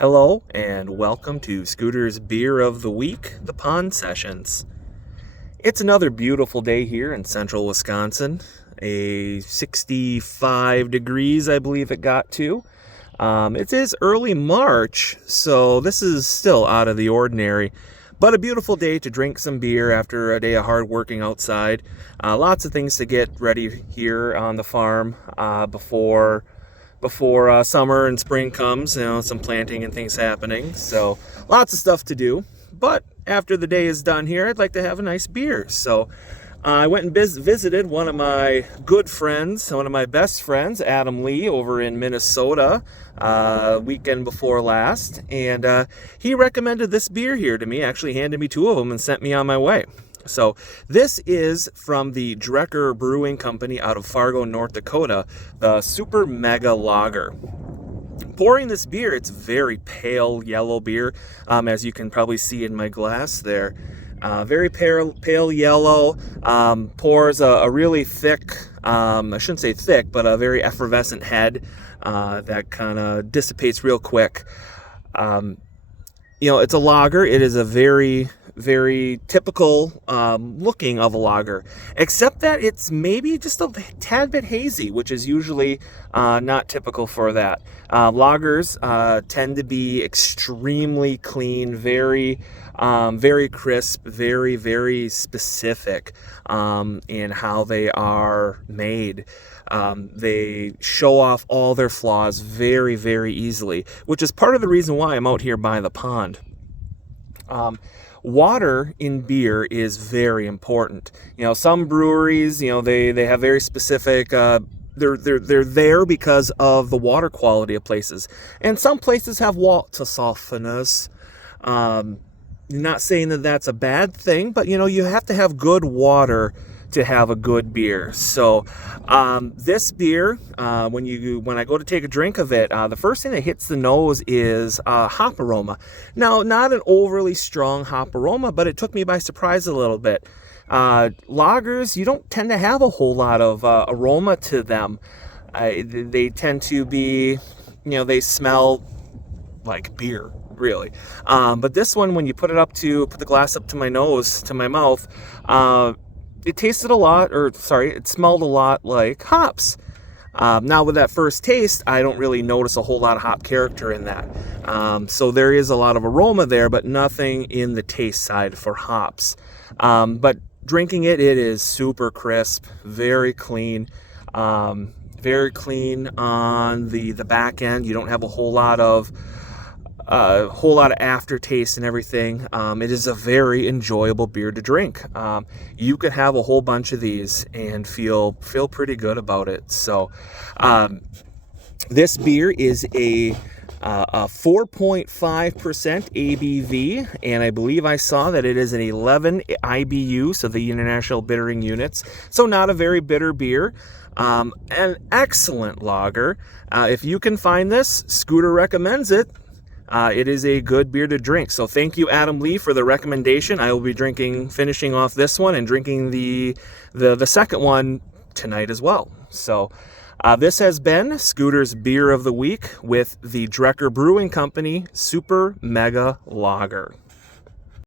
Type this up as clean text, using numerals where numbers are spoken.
Hello and welcome to Scooter's Beer of the Week, the Pond Sessions. It's another beautiful day here in central Wisconsin. 65 degrees, I believe it got to. It is early March, so this is still out of the ordinary. But a beautiful day to drink some beer after a day of hard working outside. Lots of things to get ready here on the farm before summer and spring comes, some planting and things happening. So lots of stuff to do. But after the day is done here, I'd like to have a nice beer. So I went and visited one of my good friends, one of my best friends, Adam Lee, over in Minnesota, weekend before last. And he recommended this beer here to me, actually handed me two of them and sent me on my way. So this is from the Drekker Brewing Company out of Fargo, North Dakota, the Super Mega Lager. Pouring this beer, it's very pale yellow beer, as you can probably see in my glass there. Very pale yellow, pours a really thick, I shouldn't say thick, but a very effervescent head that kind of dissipates real quick. It's a lager. It is a very typical looking of a lager, except that it's maybe just a tad bit hazy, which is usually not typical for that. Lagers tend to be extremely clean, very crisp, very specific in how they are made. They show off all their flaws very easily, which is part of the reason why I'm out here by the pond. Water in beer is very important. Some breweries, they have very specific, they're there because of the water quality of places. And some places have water softeners. Not saying that that's a bad thing, but you have to have good water to have a good beer. So this beer, when I go to take a drink of it, the first thing that hits the nose is hop aroma. Now, not an overly strong hop aroma, but it took me by surprise a little bit. Lagers, you don't tend to have a whole lot of aroma to them. They tend to be, they smell like beer, really. But this one, when you put the glass up to my nose, to my mouth, it smelled a lot like hops. Now with that first taste, I don't really notice a whole lot of hop character in that. So there is a lot of aroma there, but nothing in the taste side for hops. But drinking it is super crisp, very clean on the back end. You don't have a whole lot of aftertaste and everything. It is a very enjoyable beer to drink. You could have a whole bunch of these and feel pretty good about it. So this beer is a 4.5% ABV, and I believe I saw that it is an 11 IBU, so the International Bittering Units. So not a very bitter beer. An excellent lager. If you can find this, Scooter recommends it. It is a good beer to drink. So thank you, Adam Lee, for the recommendation. I will be finishing off this one and drinking the second one tonight as well. So this has been Scooter's Beer of the Week with the Drekker Brewing Company Super Mega Lager.